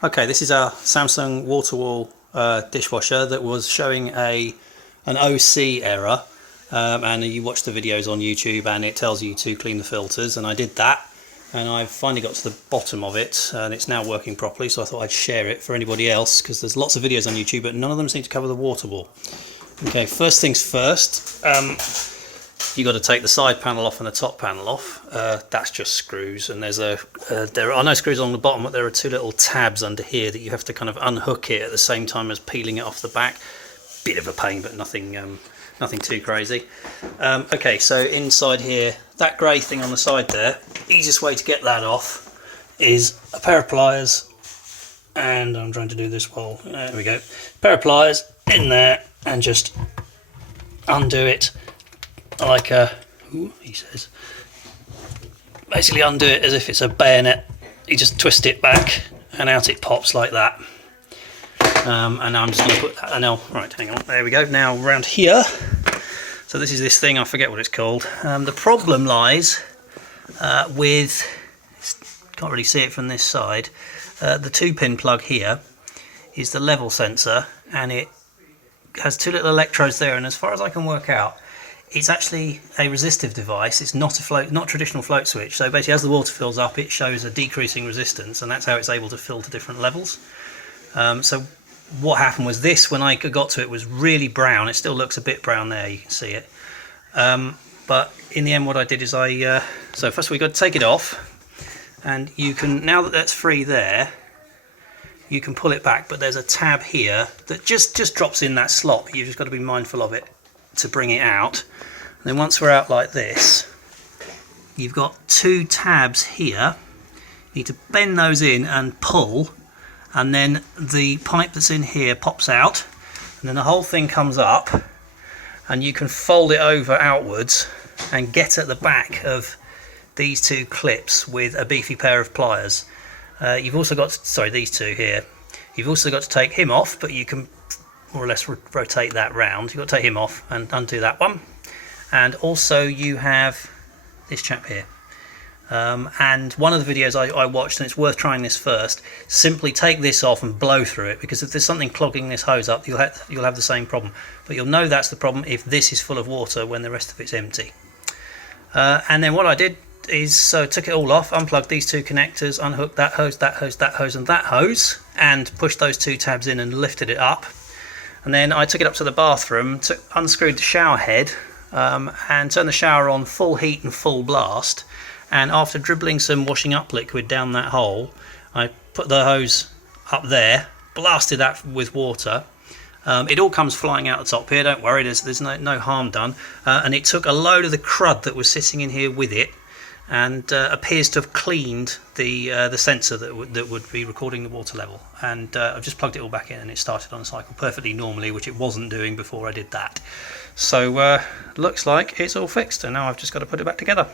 Okay, this is our Samsung Waterwall dishwasher that was showing an OC error, and you watch the videos on YouTube and it tells you to clean the filters, and I did that and I've finally got to the bottom of it and it's now working properly, so I thought I'd share it for anybody else because there's lots of videos on YouTube but none of them seem to cover the Waterwall. Okay, first things first, you got to take the side panel off and the top panel off. That's just screws, and there are no screws on the bottom, but there are two little tabs under here that you have to kind of unhook it at the same time as peeling it off the back. Bit of a pain, but nothing too crazy. Okay, so inside here, that grey thing on the side there, easiest way to get that off is a pair of pliers, and I'm trying to do this while, there we go, pair of pliers in there and just undo it like a, ooh, he says, basically undo it as if it's a bayonet. You just twist it back and out it pops like that. And now I'm just going to put that, now, right, hang on, there we go, now around here. So this is this thing, I forget what it's called. The problem lies with, can't really see it from this side, the 2-pin plug here is the level sensor, and it has two little electrodes there, and as far as I can work out, it's actually a resistive device. It's not a traditional float switch. So basically, as the water fills up, it shows a decreasing resistance, and that's how it's able to fill to different levels. So what happened was this, when I got to it, was really brown. It still looks a bit brown there, you can see it. But in the end, what I did is so first we've got to take it off, and you can, now that that's free there, you can pull it back, but there's a tab here that just drops in that slot. You've just got to be mindful of it to bring it out. And then once we're out like this, you've got two tabs here. You need to bend those in and pull, and then the pipe that's in here pops out, and then the whole thing comes up, and you can fold it over outwards and get at the back of these two clips with a beefy pair of pliers. You've also got, sorry, these two here. You've also got to take him off, but you can more or less rotate that round. You've got to take him off and undo that one. And also you have this chap here. And one of the videos I watched, and it's worth trying this first, simply take this off and blow through it, because if there's something clogging this hose up, you'll have the same problem. But you'll know that's the problem if this is full of water when the rest of it's empty. And then what I did is, so took it all off, unplugged these two connectors, unhooked that hose, that hose, that hose, and that hose, and pushed those two tabs in and lifted it up. And then I took it up to the bathroom, unscrewed the shower head, and turned the shower on full heat and full blast. And after dribbling some washing up liquid down that hole, I put the hose up there, blasted that with water. It all comes flying out the top here, don't worry, there's no harm done. And it took a load of the crud that was sitting in here with it, and appears to have cleaned the sensor that would be recording the water level. And I've just plugged it all back in, and it started on a cycle perfectly normally, which it wasn't doing before I did that. So looks like it's all fixed, and now I've just got to put it back together.